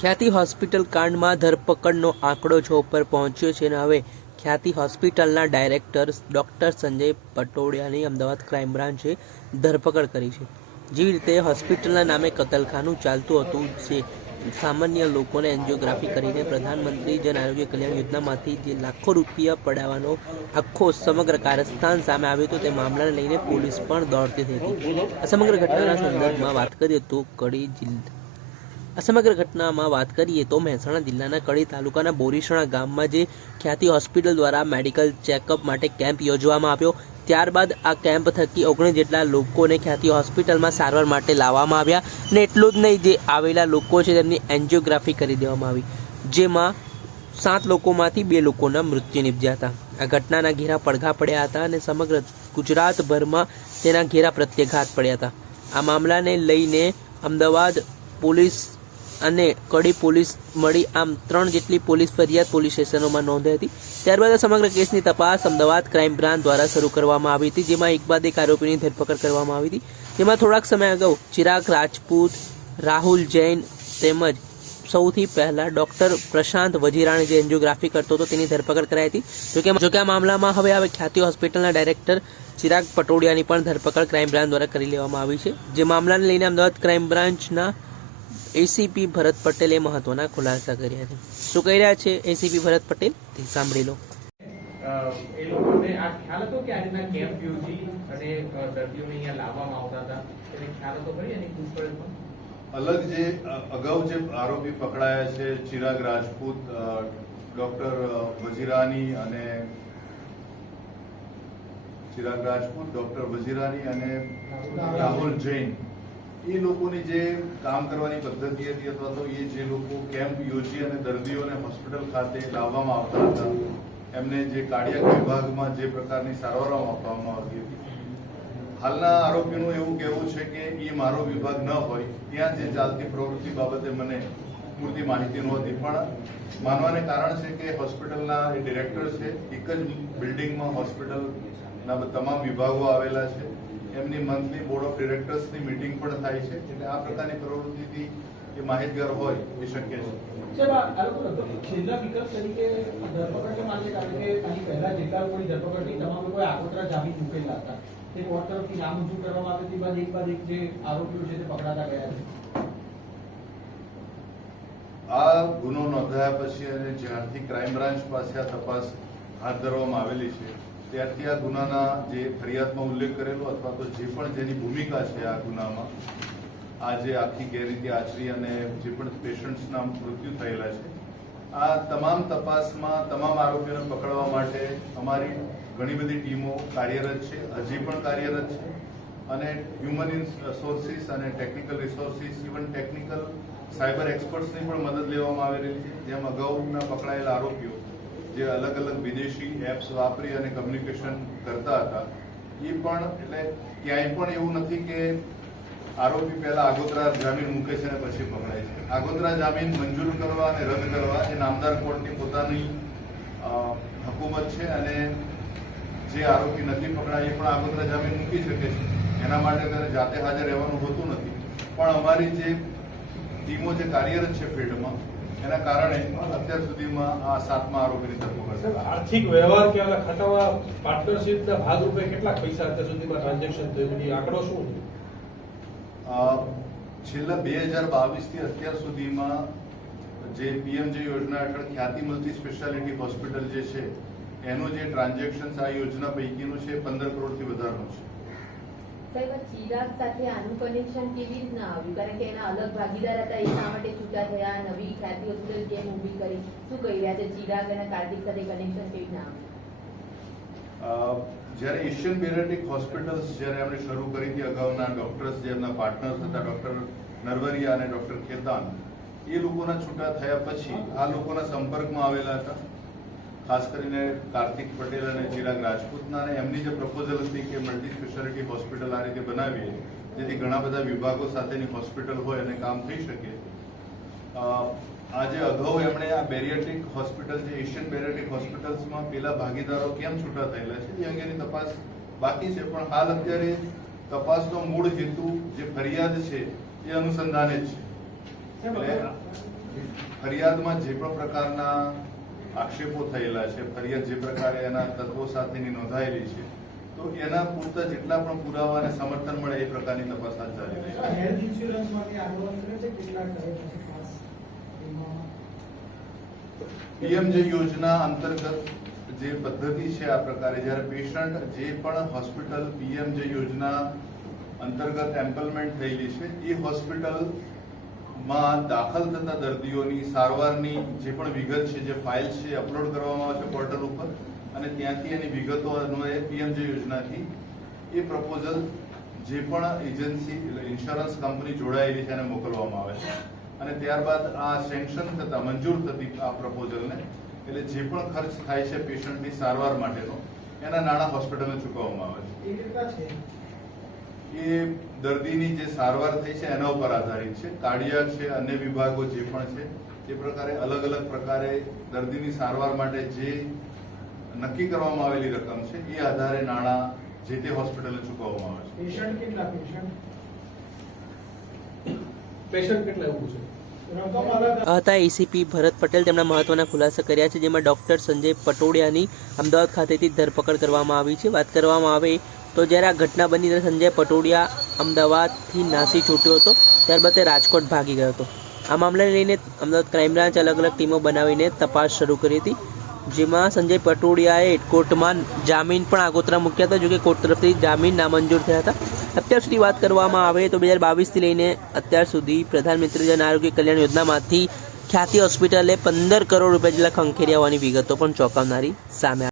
ખ્યાતિ હોસ્પિટલ કાંડમાં ધરપકડનો આંકડો 6 પર પહોંચ્યો છે અને હવે ખ્યાતિ હોસ્પિટલના ડાયરેક્ટર ડૉક્ટર સંજય પટોડિયાની અમદાવાદ ક્રાઇમ બ્રાન્ચે ધરપકડ કરી છે। જેવી રીતે હોસ્પિટલના નામે કતલખાનું ચાલતું હતું, જે સામાન્ય લોકોને એન્જિયોગ્રાફી કરીને પ્રધાનમંત્રી જન આરોગ્ય કલ્યાણ યોજનામાંથી જે લાખો રૂપિયા પડાવવાનો આખો સમગ્ર કારસ્તાન સામે આવ્યો હતો, તે મામલાને લઈને પોલીસ પણ દોડતી થઈ હતી। આ સમગ્ર ઘટનાના સંદર્ભમાં વાત કરીએ તો મહેસાણા જિલ્લાના કડી તાલુકાના બોરીસણા ગામમાં જે ખ્યાતિ હોસ્પિટલ દ્વારા મેડિકલ ચેકઅપ માટે કેમ્પ યોજવામાં આવ્યો। ત્યારબાદ આ કેમ્પ થકી 19 જેટલા લોકોને ખ્યાતિ હોસ્પિટલમાં સારવાર માટે લાવવામાં આવ્યા અને એટલું જ નહીં, જે આવેલા લોકો છે તેમની એન્જિયોગ્રાફી કરી દેવામાં આવી, જેમાં 7 લોકોમાંથી 2 લોકોના મૃત્યુ નિપજ્યા હતા। આ ઘટનાના ઘેરા પડઘા પડ્યા હતા અને સમગ્ર ગુજરાતભરમાં તેના ઘેરા પ્રત્યાઘાત પડ્યા હતા। આ મામલાને લઈને અમદાવાદ પોલીસ અને કડી પોલીસ મળી આમ 3 જેટલી પોલીસ ફરિયાદ પોલીસ સ્ટેશનોમાં નોંધાઈ હતી। ત્યારબાદ સમગ્ર કેસની તપાસ અમદાવાદ ક્રાઇમ બ્રાન્ચ દ્વારા શરૂ કરવામાં આવી હતી, જેમાં એક બાદ એક આરોપીની ધરપકડ કરવામાં આવી હતી। જેમાં થોડાક સમય અગાઉ ચિરાગ રાજપૂત, રાહુલ જૈન તેમજ સૌથી પહેલા ડૉક્ટર પ્રશાંત વજીરાણી જે એન્જિયોગ્રાફી કરતો હતો તેની ધરપકડ કરાઈ હતી। જોકે આ મામલામાં હવે ખ્યાતિ હોસ્પિટલના ડાયરેક્ટર ચિરાગ પટોડિયાની પણ ધરપકડ ક્રાઇમ બ્રાન્ચ દ્વારા કરી લેવામાં આવી છે। જે મામલાને લઈને અમદાવાદ ક્રાઇમ બ્રાન્ચના એસીપી ભરત પટેલે મહત્વના ખુલાસા કર્યા છે। શું કહી રહ્યા છે એસીપી ભરત પટેલ તે સાંભળી લો। એ લોકોને આ ખ્યાલ હતો કે આ રીતના કેમ્પ યોજી અને દર્દીઓને અહીંયા લાવવામાં આવતા હતા, એને ખ્યાલ હતો ખરી એની પૂછપરછમાં? અલગ જે અગાઉ જે આરોપી પકડાયા છે, ચિરાગ રાજપૂત, ડોક્ટર વજીરાની અને રાહુલ જૈન, એ લોકોની જે કામ કરવાની પદ્ધતિ હતી અથવા તો એ જે લોકો કેમ્પ યોજી અને દર્દીઓને હોસ્પિટલ ખાતે લાવવામાં આવતા હતા, એમને જે કાર્ડિયાક વિભાગમાં જે પ્રકારની સારવારો આપવામાં આવતી હતી, હાલના આરોપીનું એવું કહેવું છે કે એ મારો વિભાગ ન હોય, ત્યાં જે ચાલતી પ્રવૃત્તિ બાબતે મને પૂરતી માહિતી નહોતી, પણ માનવાને કારણ છે કે હોસ્પિટલના એ ડિરેક્ટર છે, એક જ બિલ્ડિંગમાં હોસ્પિટલના તમામ વિભાગો આવેલા છે, એમની મંથલી બોર્ડ ઓફ ડિરેક્ટર્સની મીટિંગ પણ થાય છે, એટલે આ પ્રકારની પ્રવૃત્તિથી એ માહિતગાર હોય એ શક્ય છે। છેલ્લા વિકલ્પ તરીકે ધરપકડ માટે કારણ કે આની પહેલા જેટલા લોકોની ધરપકડ થઈ તમામ લોકોએ આગોતરા જામીન મૂકેલા હતા, તે કોર્ટ તરફથી નામંજૂર કરવામાં આવી હતી, બાદ એક જે આરોપીઓ છે તે પકડાતા ગયા છે। આ ગુનો નોંધાયા પછી અને જ્યારથી ક્રાઇમ બ્રાન્ચ પાસે આ તપાસ હાથ ધરવામાં આવેલી છે, ત્યારથી આ ગુનાના જે ફરિયાદમાં ઉલ્લેખ કરેલો અથવા તો જે પણ જેની ભૂમિકા છે આ ગુનામાં, આ જે આખી ગેરરીતિ આચરી અને જે પણ પેશન્ટ્સના મૃત્યુ થયેલા છે, આ તમામ તપાસમાં તમામ આરોપીઓને પકડવા માટે અમારી ઘણી બધી ટીમો કાર્યરત છે, હજી પણ કાર્યરત છે, અને હ્યુમન રિસોર્સિસ અને technical resources, even technical cyber એક્સપર્ટ્સની પણ મદદ લેવામાં આવેલી છે। જેમ અગાઉના પકડાયેલા આરોપીઓ જે અલગ અલગ વિદેશી એપ્સ વાપરી અને કમ્યુનિકેશન કરતા હતા, એ પણ એટલે ક્યાંય પણ એવું નથી કે આરોપી પહેલા આગોતરા જામીન મૂકે છે અને પછી પકડાય છે। આગોતરા જામીન મંજૂર કરવા અને રદ કરવા એ નામદાર કોર્ટની પોતાની હકુમત છે, અને જે આરોપી નથી પકડાય એ પણ આગોતરા જામીન મૂકી શકે છે, એના માટે તેને જાતે હાજર રહેવાનું હોતું નથી। પણ અમારી જે ટીમો જે કાર્યરત છે ફિલ્ડમાં, એના કારણે અત્યાર સુધીમાં આ 7મા આરોપીની ધરપકડ છે। આર્થિક વ્યવહાર કે ખાતામાં પાર્ટનરશિપના ભાગરૂપે કેટલા પૈસા અત્યાર સુધીમાં ટ્રાન્ઝેક્શન થયું, આંકડો શું? છેલ્લા 2022 થી અત્યાર સુધીમાં જે પીએમજે યોજના હેઠળ ખ્યાતિ મલ્ટી સ્પેશિયાલિટી હોસ્પિટલ જે છે, એનું જે ટ્રાન્ઝેક્શન આ યોજના પૈકીનું છે 15 કરોડથી વધારનું છે। સાહેબ, ચિરાગ સાથે આનું કનેક્શન કેવી રીતના આવ્યું? કારણ કે એના અલગ ભાગીદાર હતા, એ શા માટે છૂટા થયા? નવી ખ્યાતિ હોસ્પિટલ કેમ ઊભી કરી? શું કહી રહ્યા છે? ચિરાગ અને કાર્તિક સાથે કનેક્શન કેવી રીતના આવ્યું? જ્યારે એશિયન બેરેટિક હોસ્પિટલ્સ જ્યારે એમણે શરૂ કરી હતી, અગાઉના ડોક્ટર્સ જે એમના પાર્ટનર્સ હતા, ડોક્ટર નરવરિયા અને ડોક્ટર ખેતાન, એ લોકોના છૂટા થયા પછી આ લોકોના સંપર્કમાં આવેલા હતા, ખાસ કરીને કાર્તિક પટેલ અને ચિરાગ રાજપૂતના, અને એમની જે પ્રપોઝલ હતી કે મલ્ટી સ્પેશિયાલિટી હોસ્પિટલ આ રીતે બનાવીએ જેથી ઘણા બધા વિભાગો સાથેની હોસ્પિટલ હોય અને કામ થઈ શકે। આજે અગાઉ એમણે આ બેરિયાટ્રિક હોસ્પિટલ જે એશિયન બેરિયાટ્રિક હોસ્પિટલ્સમાં પેલા ભાગીદારો કેમ છૂટા થયેલા છે એ અંગેની તપાસ બાકી છે, પણ હાલ અત્યારે તપાસનો મૂળ હેતુ જે ફરિયાદ છે એ અનુસંધાને જ છે। ફરિયાદમાં જે પણ પ્રકારના આક્ષેપો થયેલા છે, ફરિયાદ જે પ્રકારે એના તત્વો સાથેની નોંધાયેલી છે, તો એના પૂરતા જેટલા પણ પુરાવા અને સમર્થન મળે એ પ્રકારની તપાસ હાથ ચાલી રહી છે. હેલ્થ ઇન્સ્યોરન્સ માટે આંદોલન કરે છે કેટલા કરે છે ખાસ એમાં પીએમજે યોજના અંતર્ગત જે પદ્ધતિ છે આ પ્રકારે જ્યારે પેશન્ટ જે પણ હોસ્પિટલ પીએમજે યોજના અંતર્ગત એમ્પલમેન્ટ થયેલી છે એ હોસ્પિટલમાં દાખલ થતા દર્દીઓની સારવારની જે પણ વિગત છે, જે ફાઇલ છે, અપલોડ કરવામાં આવે છે પોર્ટલ ઉપર અને ત્યાંથી એની વિગતો અન્વયે પીએમજે યોજનાથી એ પ્રપોઝલ જે પણ એજન્સી ઇન્સ્યોરન્સ કંપની જોડાયેલી છે એને મોકલવામાં આવે છે અને ત્યારબાદ આ સેન્કશન થતા મંજૂર થતી આ પ્રપોઝલને એટલે જે પણ ખર્ચ થાય છે પેશન્ટની સારવાર માટેનો એના નાણાં હોસ્પિટલને ચૂકવવામાં આવે છે. એ કેટલા છે? એ દર્દીની જે સારવાર થઈ છે એના ઉપર આધારિત છે. કાર્ડિયાક છે, અન્ય વિભાગો જે પણ છે એ પ્રકારે અલગ અલગ પ્રકારે દર્દીની સારવાર માટે જે નક્કી કરવામાં આવેલી રકમ છે એ આધારે નાણાં જે તે હોસ્પિટલને ચૂકવવામાં આવે છે. પેશન્ટ કેટલા પેશન્ટ કેટલા એવું છે? રકમ અલગ આ હતા એસીપી ભરત પટેલ. તેમના મહત્વના ખુલાસા કર્યા છે, જેમાં ડોક્ટર સંજય પટોડિયાની અમદાવાદ ખાતેથી ધરપકડ કરવામાં આવી છે. વાત કરવામાં આવે તો જ્યારે આ ઘટના બની ત્યારે સંજય પટોડિયા અમદાવાદથી નાસી છૂટ્યો હતો, ત્યારબાદ તે રાજકોટ ભાગી ગયો હતો. આ મામલાને લઈને અમદાવાદ ક્રાઇમ બ્રાન્ચ અલગ અલગ ટીમો બનાવીને તપાસ શરૂ કરી હતી, જેમાં સંજય પટોડિયાએ કોર્ટમાં જામીન પણ આગોતરા મૂક્યા હતા, જોકે કોર્ટ તરફથી જામીન નામંજૂર થયા હતા. અત્યાર સુધી વાત કરવામાં આવે તો 2022થી લઈને અત્યાર સુધી પ્રધાનમંત્રી જન આરોગ્ય કલ્યાણ યોજનામાંથી ખ્યાતિ હોસ્પિટલે 15 કરોડ રૂપિયા જેટલા ખંખેર્યા હોવાની વિગતો પણ ચોંકાવનારી સામે આવી.